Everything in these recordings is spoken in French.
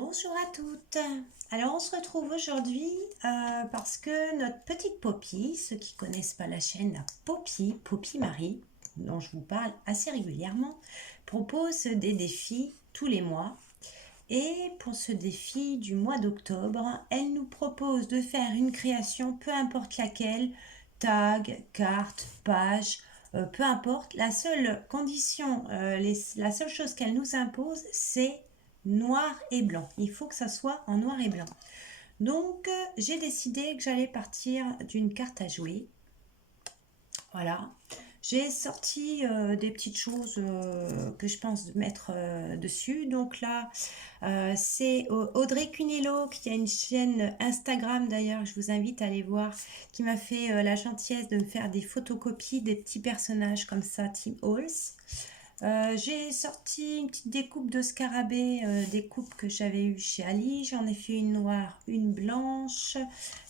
Bonjour à toutes. Alors on se retrouve aujourd'hui parce que notre petite Poppy, ceux qui connaissent pas la chaîne, la Poppy Marie, dont je vous parle assez régulièrement, propose des défis tous les mois. Et pour ce défi du mois d'octobre, elle nous propose de faire une création, peu importe laquelle, tag, carte, page, peu importe. La seule condition, la seule chose qu'elle nous impose, c'est noir et blanc. Il faut que ça soit en noir et blanc. Donc, j'ai décidé que j'allais partir d'une carte à jouer. Voilà. J'ai sorti des petites choses que je pense mettre dessus. Donc là, c'est Audrey Cunello qui a une chaîne Instagram d'ailleurs, je vous invite à aller voir, qui m'a fait la gentillesse de me faire des photocopies des petits personnages comme ça, Tim Halls. J'ai sorti une petite découpe de scarabée, des coupes que j'avais eues chez Ali. J'en ai fait une noire, une blanche.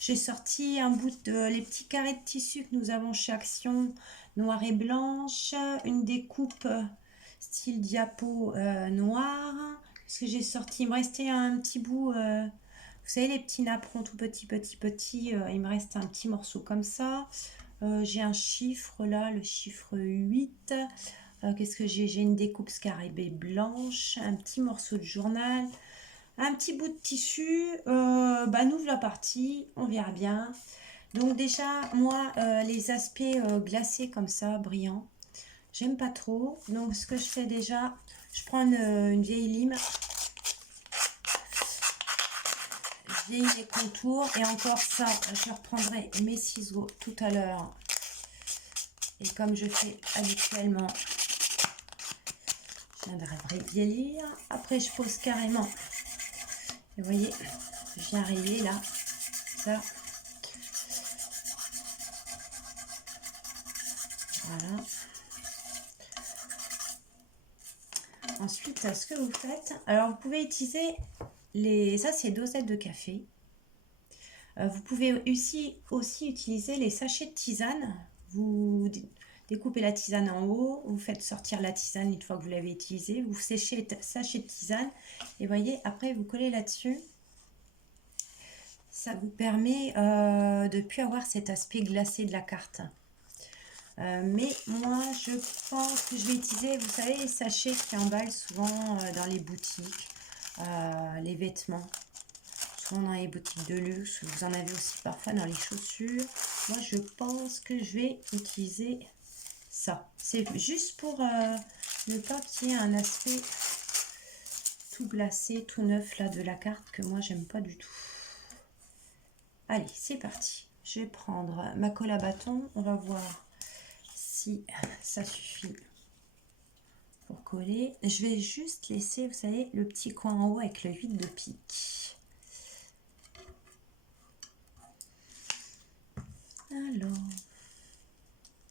J'ai sorti un bout de les petits carrés de tissu que nous avons chez Action, noir et blanche. Une découpe style diapo noir. Qu'est-ce que j'ai sorti? Il me restait un petit bout, vous savez, les petits napperons tout petits. Il me reste un petit morceau comme ça. J'ai un chiffre là, le chiffre 8. Qu'est-ce que j'ai? J'ai une découpe scarabée blanche, un petit morceau de journal, un petit bout de tissu. Nous ouvre la partie, on verra bien. Donc déjà, moi, les aspects glacés comme ça, brillants, j'aime pas trop. Donc ce que je fais déjà, je prends une vieille lime, je vieillis les contours. Et encore ça, je reprendrai mes ciseaux tout à l'heure. Et comme je fais habituellement, je viendrai vieillir. Après, je pose carrément. Et vous voyez, je viens rayer là, ça. Voilà. Ensuite, ce que vous faites, alors vous pouvez utiliser ça c'est dosettes de café. Vous pouvez aussi utiliser les sachets de tisane. Vous découpez la tisane en haut, vous faites sortir la tisane une fois que vous l'avez utilisée, vous séchez le sachet de tisane et voyez, après vous collez là-dessus. Ça vous permet de ne plus avoir cet aspect glacé de la carte. Mais moi, je pense que je vais utiliser, vous savez, les sachets qui emballent souvent dans les boutiques, les vêtements, souvent dans les boutiques de luxe, vous en avez aussi parfois dans les chaussures. Moi, je pense que je vais utiliser ça. C'est juste pour ne pas qu'il y ait un aspect tout glacé, tout neuf là de la carte que moi, j'aime pas du tout. Allez, c'est parti. Je vais prendre ma colle à bâton, on va voir si ça suffit pour coller. Je vais juste laisser, vous savez, le petit coin en haut avec le 8 de pique. Alors,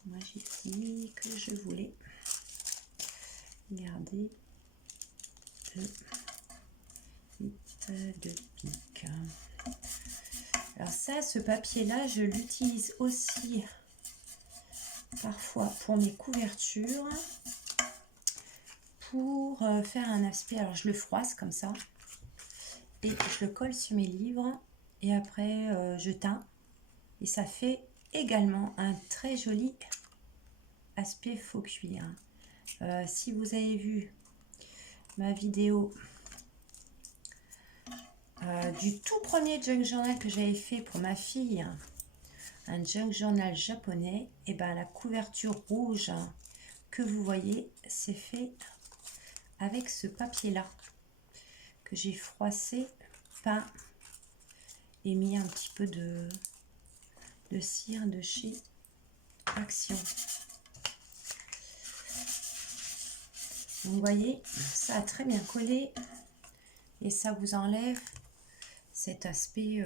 moi j'ai dit que je voulais garder le 8 de pique. Alors ça, ce papier-là, je l'utilise aussi parfois pour mes couvertures, pour faire un aspect. Alors je le froisse comme ça et je le colle sur mes livres et après je teins et ça fait également un très joli aspect faux cuir. Si vous avez vu ma vidéo du tout premier junk journal que j'avais fait pour ma fille, un junk journal japonais, et ben la couverture rouge que vous voyez, c'est fait avec ce papier là que j'ai froissé, peint et mis un petit peu de cire de chez Action. Donc vous voyez, ça a très bien collé et ça vous enlève cet aspect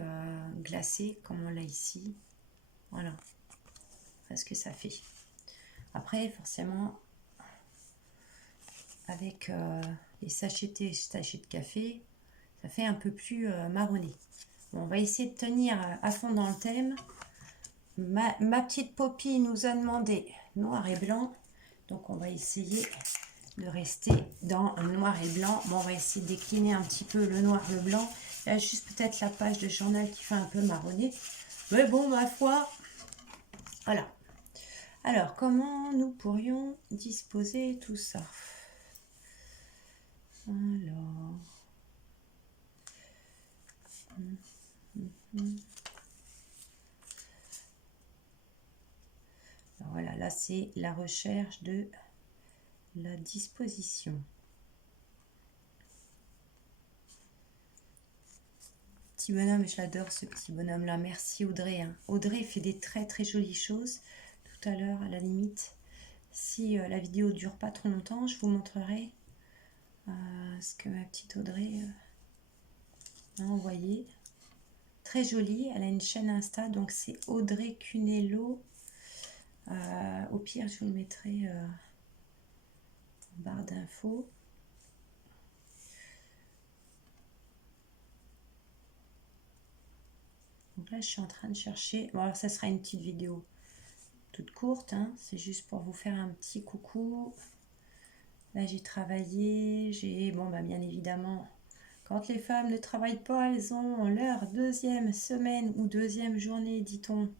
glacé comme on l'a ici. Voilà, ce que ça fait. Après, forcément, avec les sachets de café, ça fait un peu plus marronné. Bon, on va essayer de tenir à fond dans le thème. Ma petite Poppy nous a demandé noir et blanc, donc on va essayer de rester dans un noir et blanc. Bon, on va essayer de décliner un petit peu le noir, le blanc. Il y a juste peut-être la page de journal qui fait un peu marronner. Mais bon, ma foi, voilà. Alors, comment nous pourrions disposer tout ça? Alors... Alors voilà, là c'est la recherche de la disposition. Petit bonhomme, je l'adore ce petit bonhomme là. Merci Audrey, hein. Audrey fait des très très jolies choses. Tout à l'heure, à la limite, si la vidéo dure pas trop longtemps, je vous montrerai ce que ma petite Audrey m'a envoyé. Très jolie, elle a une chaîne Insta, donc c'est Audrey Cunello. Au pire, je vous le mettrai en barre d'infos. Donc là, je suis en train de chercher. Bon, alors ça sera une petite vidéo toute courte, hein. C'est juste pour vous faire un petit coucou. Là, j'ai travaillé. Bon, bah, bien évidemment, quand les femmes ne travaillent pas, elles ont leur deuxième semaine ou deuxième journée, dit-on,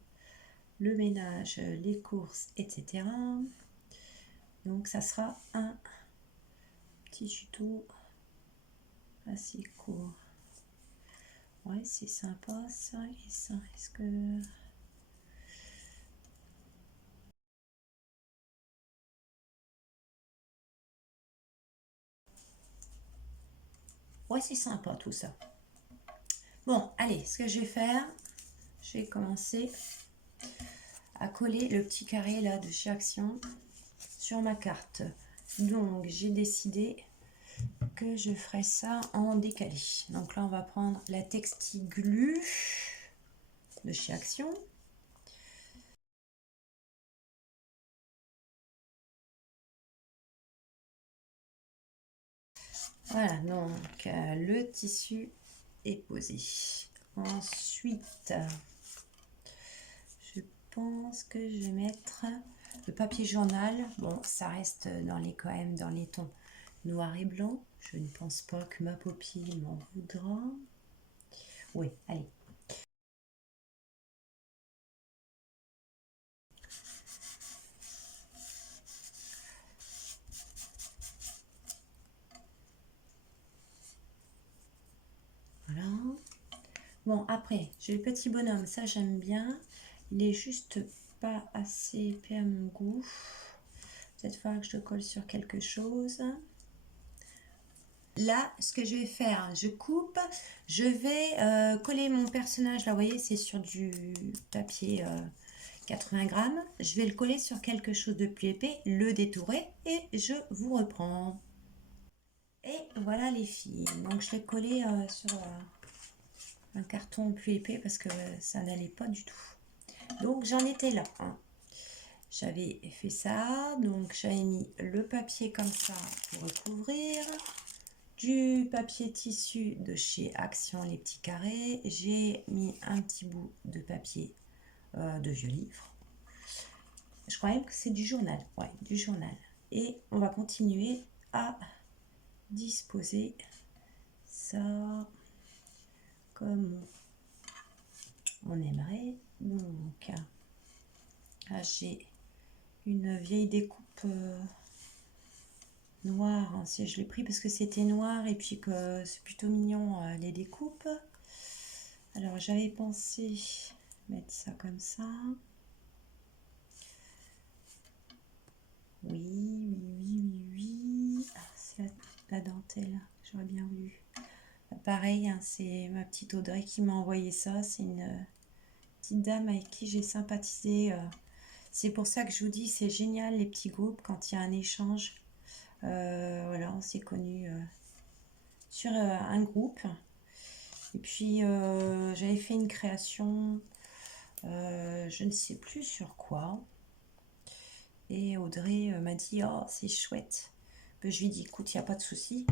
le ménage, les courses, etc. Donc, ça sera un petit tuto assez court. Ouais, c'est sympa ça et ça. Est-ce que... Ouais, c'est sympa tout ça. Bon, allez, ce que je vais faire, je vais commencer à coller le petit carré là de chez Action sur ma carte. Donc, j'ai décidé que je ferai ça en décalé. Donc là, on va prendre la Textiglu de chez Action. Voilà, donc le tissu est posé. Ensuite, je pense que je vais mettre le papier journal. Bon, ça reste quand même dans les tons noir et blanc. Je ne pense pas que ma Poppy m'en voudra. Oui, allez. Voilà. Bon, après, j'ai le petit bonhomme. Ça, j'aime bien. Il est juste pas assez épais à mon goût. Peut-être falloir que je le colle sur quelque chose. Là, ce que je vais faire, je coupe. Je vais coller mon personnage. Là, vous voyez, c'est sur du papier 80 grammes. Je vais le coller sur quelque chose de plus épais, le détourer et je vous reprends. Et voilà les filles. Donc, je l'ai collé sur un carton plus épais parce que ça n'allait pas du tout. Donc, j'en étais là. Hein. J'avais fait ça. Donc, j'avais mis le papier comme ça pour recouvrir. Du papier tissu de chez Action, les petits carrés. J'ai mis un petit bout de papier de vieux livre. Je crois même que c'est du journal. Ouais, du journal. Et on va continuer à disposer ça comme on aimerait. Donc, là, j'ai une vieille découpe noire. Hein, si je l'ai pris parce que c'était noir et puis que c'est plutôt mignon les découpes. Alors, j'avais pensé mettre ça comme ça. Oui. Ah, c'est la dentelle. J'aurais bien voulu. Pareil, hein, c'est ma petite Audrey qui m'a envoyé ça. C'est une petite dame avec qui j'ai sympathisé. C'est pour ça que je vous dis, c'est génial les petits groupes quand il y a un échange. Voilà, on s'est connus sur un groupe. Et puis, j'avais fait une création, je ne sais plus sur quoi. Et Audrey m'a dit, oh, c'est chouette. Ben, je lui ai dit, écoute, il n'y a pas de souci.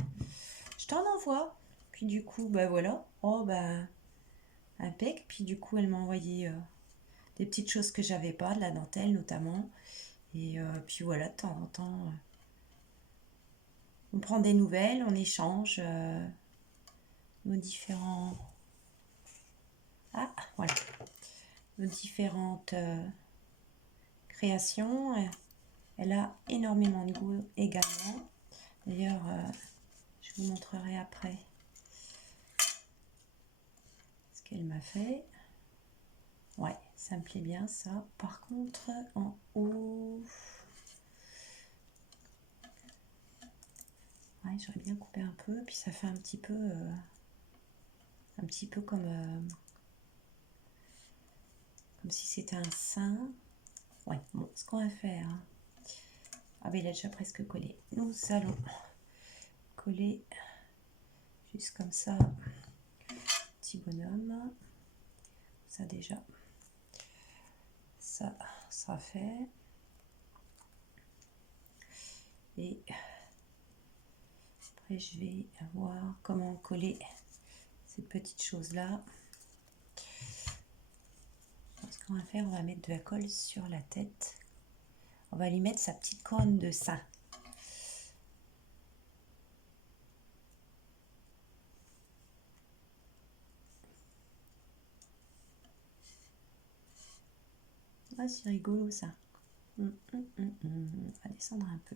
Je t'en envoie. Puis du coup, ben voilà. Oh, ben, impec. Puis du coup, elle m'a envoyé des petites choses que j'avais pas, de la dentelle notamment. Et puis voilà, de temps en temps, On prend des nouvelles, on échange nos différents... Ah, voilà. Nos différentes créations. Elle a énormément de goût également. D'ailleurs, je vous montrerai après ce qu'elle m'a fait. Ouais, ça me plaît bien ça. Par contre, en haut... Ouais, j'aurais bien coupé un peu. Puis ça fait un petit peu comme si c'était un sein. Ouais, bon, ce qu'on va faire... Ah ben il a déjà presque collé. Nous allons coller juste comme ça. Petit bonhomme. Ça déjà. Ça sera fait. Et après je vais voir comment coller cette petite chose là. Ce qu'on va faire, on va mettre de la colle sur la tête. On va lui mettre sa petite couronne de sein. Ah, c'est rigolo ça. On va descendre un peu.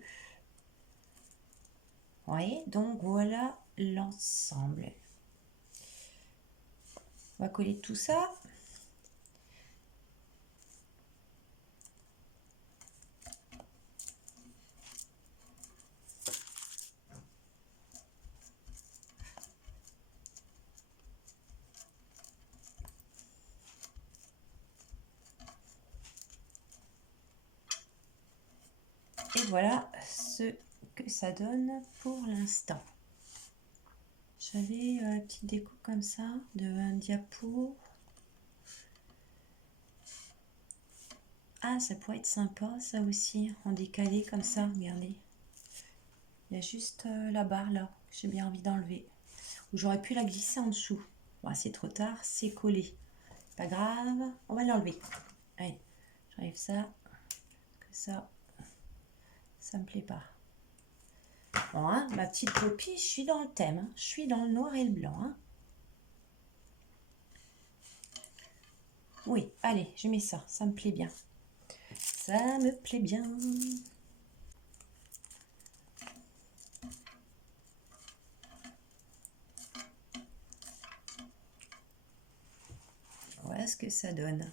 Vous voyez, donc voilà l'ensemble. On va coller tout ça. Et voilà ce que ça donne pour l'instant. J'avais une petite découpe comme ça de un diapo. Ah, ça pourrait être sympa ça aussi, en décalé comme ça, regardez. Il y a juste la barre là, que j'ai bien envie d'enlever. Ou j'aurais pu la glisser en dessous. Bon, c'est trop tard, c'est collé. Pas grave, on va l'enlever. Allez, j'enlève ça, que ça me plaît pas. Bon, hein, ma petite copie, je suis dans le thème, hein. Je suis dans le noir et le blanc. Hein. Oui, allez, je mets ça, ça me plaît bien. Ça me plaît bien. Voilà ce que ça donne.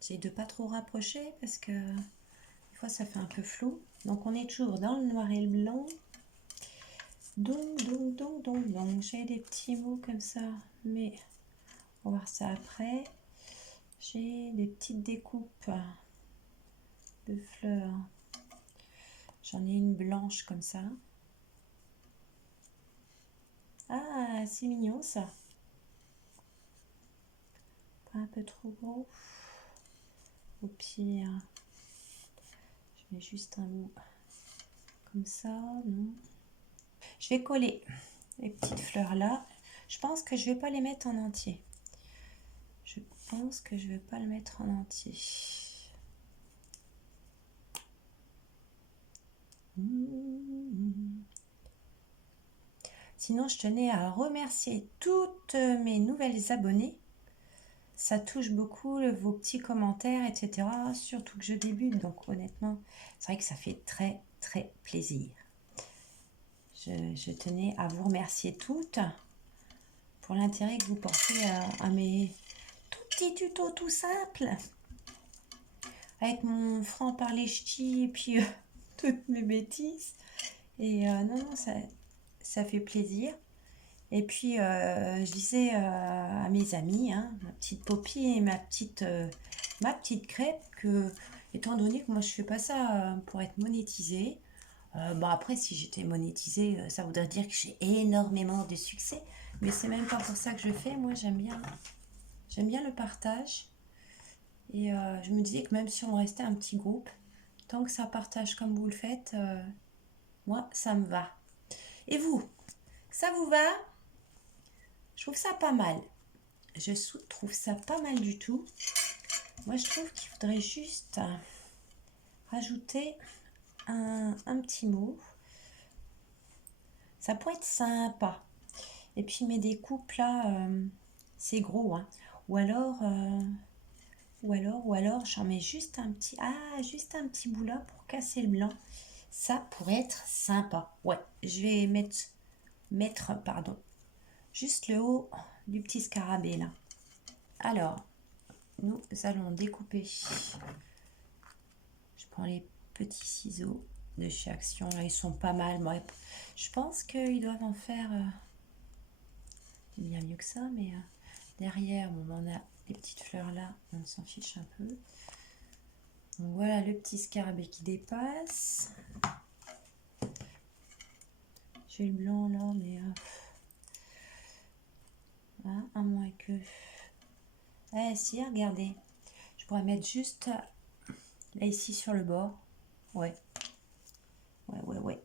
J'essaie de pas trop rapprocher parce que des fois ça fait un peu flou. Donc on est toujours dans le noir et le blanc. Donc, j'ai des petits mots comme ça, mais on va voir ça après. J'ai des petites découpes de fleurs. J'en ai une blanche comme ça. Ah, c'est mignon ça. Pas un peu trop gros. Au pire, je mets juste un mot comme ça, non. Je vais coller les petites fleurs là. Je pense que je vais pas les mettre en entier. Je pense que je vais pas le mettre en entier. Sinon, je tenais à remercier toutes mes nouvelles abonnées. Ça touche beaucoup vos petits commentaires, etc. Surtout que je débute, donc honnêtement, c'est vrai que ça fait très très plaisir. Je tenais à vous remercier toutes pour l'intérêt que vous portez à mes tout petits tutos tout simples. Avec mon franc-parler ch'ti et puis toutes mes bêtises. Et non, ça fait plaisir. Et puis, je disais à mes amis, hein, ma petite Poppy et ma petite crêpe, que étant donné que moi je fais pas ça pour être monétisée, bah après si j'étais monétisée, ça voudrait dire que j'ai énormément de succès. Mais c'est même pas pour ça que je fais. Moi j'aime bien le partage. Et je me disais que même si on restait un petit groupe, tant que ça partage comme vous le faites, moi ça me va. Et vous, ça vous va? Je trouve ça pas mal. Je trouve ça pas mal du tout. Moi, je trouve qu'il faudrait juste rajouter un petit mot. Ça pourrait être sympa. Et puis, mais des coupes là, c'est gros, hein. Ou alors, j'en mets juste un petit, juste un petit bout là pour casser le blanc. Ça pourrait être sympa. Ouais, je vais mettre, pardon, juste le haut du petit scarabée là. Alors, nous allons découper. Je prends les petits ciseaux de chez Action. Là, ils sont pas mal. Bref, je pense qu'ils doivent en faire bien mieux que ça, mais derrière, bon, on a les petites fleurs là, on s'en fiche un peu. Donc voilà le petit scarabée qui dépasse. J'ai le blanc là, mais à moins que... si, regardez. Je pourrais mettre juste là, ici, sur le bord. Ouais. Ouais.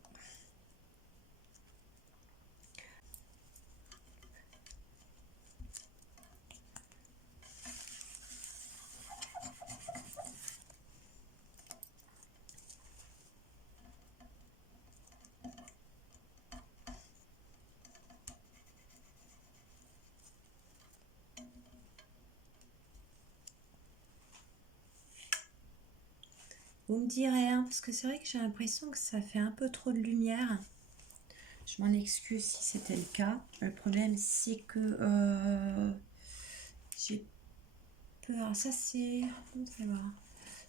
Vous me direz, hein, parce que c'est vrai que j'ai l'impression que ça fait un peu trop de lumière. Je m'en excuse si c'était le cas. Le problème, c'est que j'ai peur. Ça, c'est...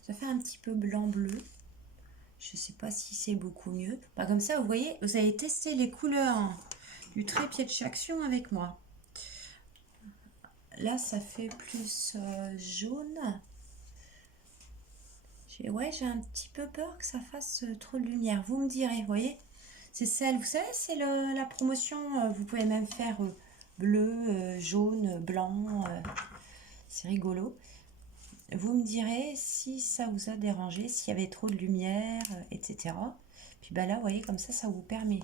Ça fait un petit peu blanc-bleu. Je sais pas si c'est beaucoup mieux. Bah, comme ça, vous voyez, vous avez testé les couleurs du trépied de chez Action avec moi. Là, ça fait plus jaune. J'ai un petit peu peur que ça fasse trop de lumière. Vous me direz, vous voyez. C'est celle, vous savez, c'est la promotion. Vous pouvez même faire bleu, jaune, blanc. C'est rigolo. Vous me direz si ça vous a dérangé, s'il y avait trop de lumière, etc. Puis bah là, vous voyez, comme ça vous permet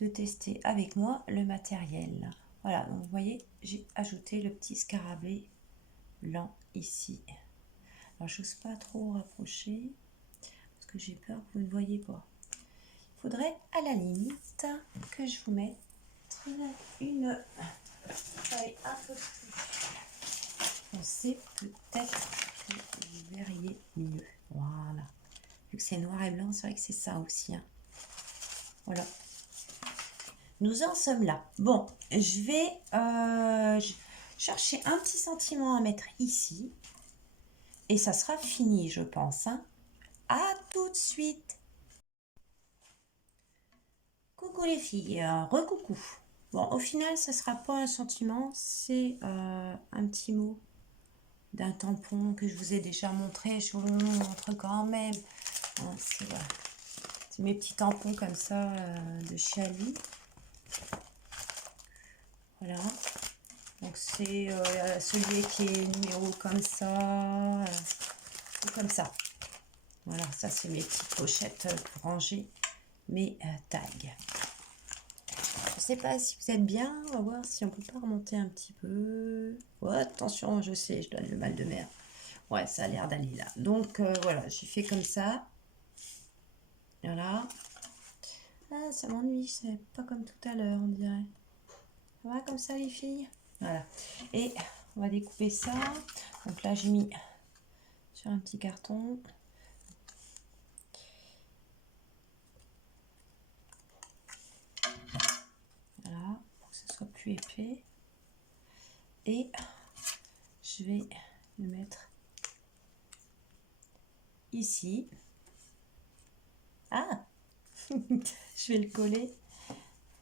de tester avec moi le matériel. Voilà, donc vous voyez, j'ai ajouté le petit scarabée blanc ici. Alors, j'ose pas trop rapprocher parce que j'ai peur que vous ne voyez pas. Il faudrait à la limite que je vous mette une feuille un peu plus foncée. Peut-être que vous verriez mieux. Voilà. Vu que c'est noir et blanc, c'est vrai que c'est ça aussi. Hein. Voilà. Nous en sommes là. Bon, je vais chercher un petit sentiment à mettre ici. Et ça sera fini, je pense. Hein. À tout de suite. Coucou les filles, recoucou. Bon, au final, ça sera pas un sentiment, c'est un petit mot d'un tampon que je vous ai déjà montré. Je vous le montre quand même. Hein, c'est mes petits tampons comme ça de chez Ali. Voilà. Donc c'est celui qui est numéro comme ça, ou comme ça. Voilà, ça c'est mes petites pochettes pour ranger mes tags. Je sais pas si vous êtes bien, on va voir si on peut pas remonter un petit peu. Oh, attention, je sais, je donne le mal de mer. Ouais, ça a l'air d'aller là. Donc voilà, j'ai fait comme ça. Voilà. Ah, ça m'ennuie, c'est pas comme tout à l'heure, on dirait. Ça va comme ça les filles? Voilà. Et on va découper ça. Donc là, j'ai mis sur un petit carton. Voilà, pour que ce soit plus épais. Et je vais le mettre ici. Ah je vais le coller. Vous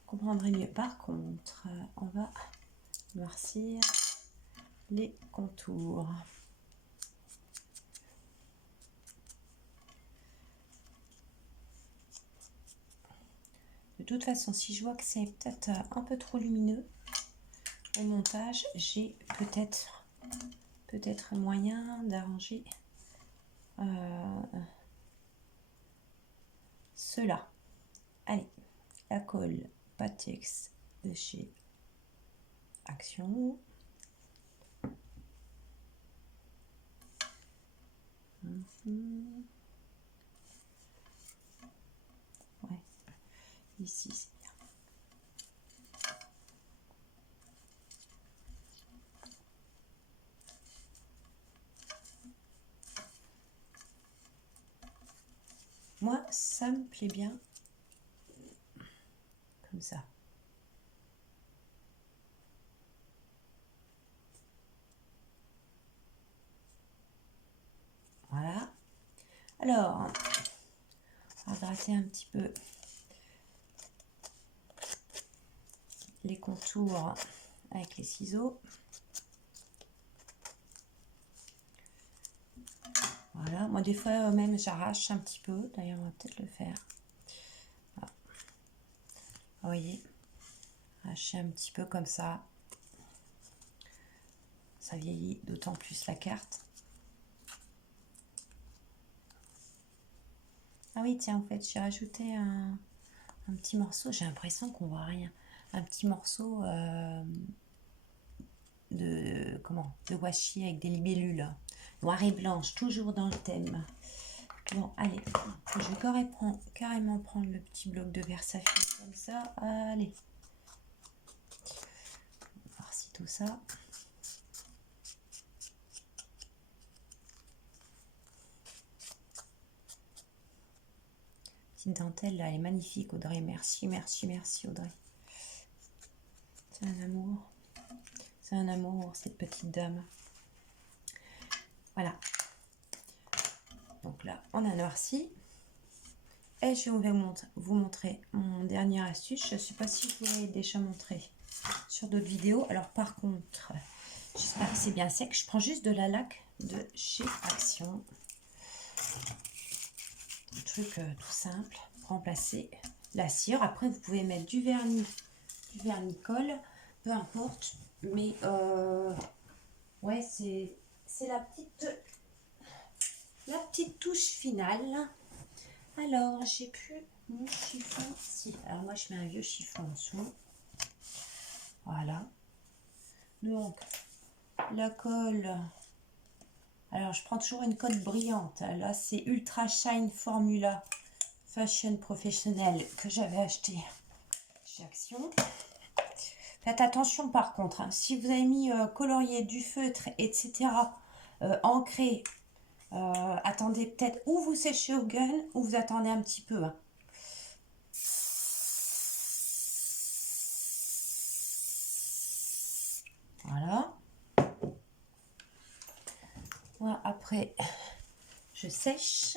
comprendrez mieux. Par contre, on va noircir les contours. De toute façon, si je vois que c'est peut-être un peu trop lumineux au montage, j'ai peut-être moyen d'arranger cela. Allez, la colle Pattex de chez Action. Ici, c'est bien. Moi, ça me plaît bien comme ça. Voilà. Alors, on va gratter un petit peu les contours avec les ciseaux. Voilà, moi des fois même j'arrache un petit peu, d'ailleurs on va peut-être le faire. Voilà. Vous voyez, arracher un petit peu comme ça. Ça vieillit d'autant plus la carte. Ah oui, tiens, en fait, j'ai rajouté un petit morceau, j'ai l'impression qu'on voit rien. Un petit morceau de washi avec des libellules. Noir et blanche, toujours dans le thème. Bon, allez, je vais carrément prendre le petit bloc de Versafilm comme ça. Allez. On va voir si tout ça. Petite dentelle là, elle est magnifique, Audrey. Merci, merci, merci, Audrey. C'est un amour. C'est un amour, cette petite dame. Voilà. Donc là, on a noirci. Et je vais vous montrer mon dernière astuce. Je ne sais pas si je vous l'ai déjà montré sur d'autres vidéos. Alors par contre, j'espère que c'est bien sec. Je prends juste de la laque de chez Action. Un truc tout simple. Remplacer la cire. Après, vous pouvez mettre du vernis colle, peu importe. Mais ouais, c'est la petite touche finale. Alors, j'ai plus mon chiffon. Si, alors moi je mets un vieux chiffon en dessous. Voilà. Donc, la colle. Alors, je prends toujours une colle brillante. Là, c'est Ultra Shine Formula Fashion Professionnel que j'avais acheté chez Action. Faites attention par contre, hein, si vous avez mis colorier, du feutre, etc., ancré, attendez peut-être ou vous séchez au gun ou vous attendez un petit peu. Hein. Voilà. Voilà. Après, je sèche.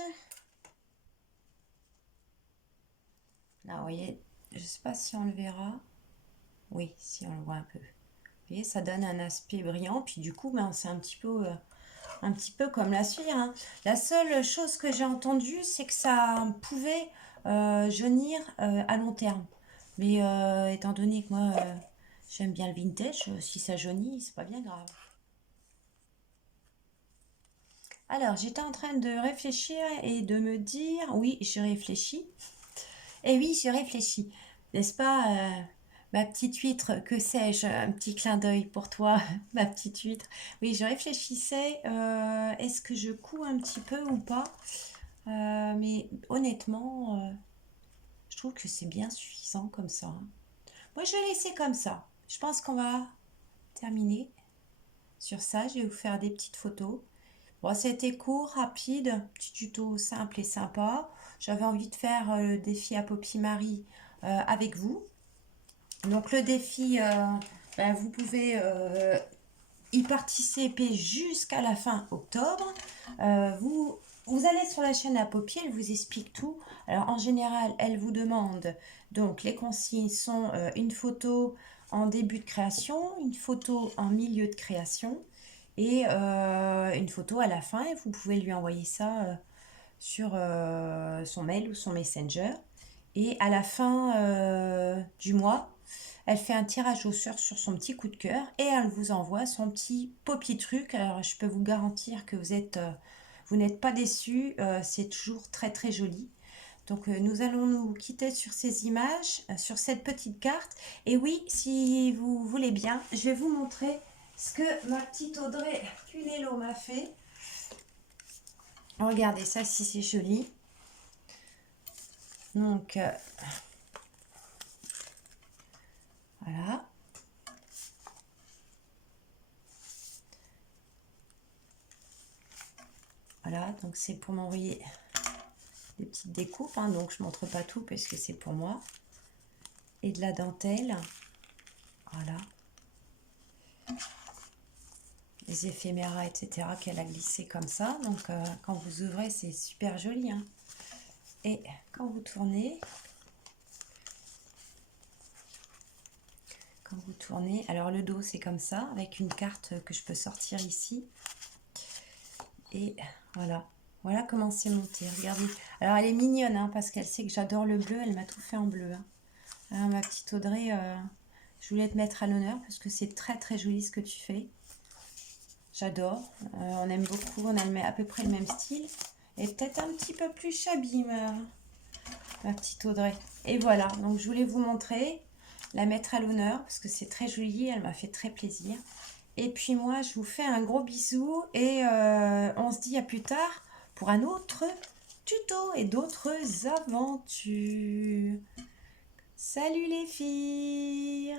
Là, vous voyez, je ne sais pas si on le verra. Oui, si on le voit un peu. Vous voyez, ça donne un aspect brillant. Puis du coup, ben, c'est un petit peu comme la cire. Hein. La seule chose que j'ai entendue, c'est que ça pouvait jaunir à long terme. Mais étant donné que moi, j'aime bien le vintage, si ça jaunit, c'est pas bien grave. Alors, j'étais en train de réfléchir et de me dire, oui, je réfléchis. Et oui, je réfléchis. N'est-ce pas, ma petite huître, que sais-je, un petit clin d'œil pour toi, ma petite huître. Oui, je réfléchissais, est-ce que je couds un petit peu ou pas? Mais honnêtement, je trouve que c'est bien suffisant comme ça. Hein. Moi, je vais laisser comme ça. Je pense qu'on va terminer sur ça. Je vais vous faire des petites photos. Bon, c'était court, rapide, petit tuto simple et sympa. J'avais envie de faire le défi à Poppy Marie avec vous. Donc le défi, ben, vous pouvez y participer jusqu'à la fin octobre. Vous allez sur la chaîne à Poppy, elle vous explique tout. Alors en général, elle vous demande, donc les consignes sont une photo en début de création, une photo en milieu de création et une photo à la fin. Et vous pouvez lui envoyer ça sur son mail ou son messenger. Et à la fin du mois, elle fait un tirage au sort sur son petit coup de cœur et elle vous envoie son petit Poppy truc. Alors je peux vous garantir que vous n'êtes pas déçus, c'est toujours très très joli. Donc nous allons nous quitter sur ces images, sur cette petite carte. Et oui, si vous voulez bien, je vais vous montrer ce que ma petite Audrey Cunello m'a fait. Regardez ça, si c'est joli. Donc Voilà. Voilà, donc c'est pour m'envoyer des petites découpes, hein, donc je ne montre pas tout parce que c'est pour moi. Et de la dentelle. Voilà. Les éphéméras, etc. qu'elle a glissé comme ça. Donc quand vous ouvrez, c'est super joli. Hein. Et quand vous tournez, alors le dos c'est comme ça, avec une carte que je peux sortir ici. Et voilà. Voilà comment c'est monté. Regardez. Alors elle est mignonne, hein, parce qu'elle sait que j'adore le bleu. Elle m'a tout fait en bleu. Hein. Alors, ma petite Audrey, je voulais te mettre à l'honneur parce que c'est très très joli ce que tu fais. J'adore. On aime beaucoup. On a à peu près le même style. Et peut-être un petit peu plus shabby, ma petite Audrey. Et voilà. Donc je voulais vous montrer, la mettre à l'honneur parce que c'est très joli. Elle m'a fait très plaisir. Et puis moi, je vous fais un gros bisou et on se dit à plus tard pour un autre tuto et d'autres aventures. Salut les filles!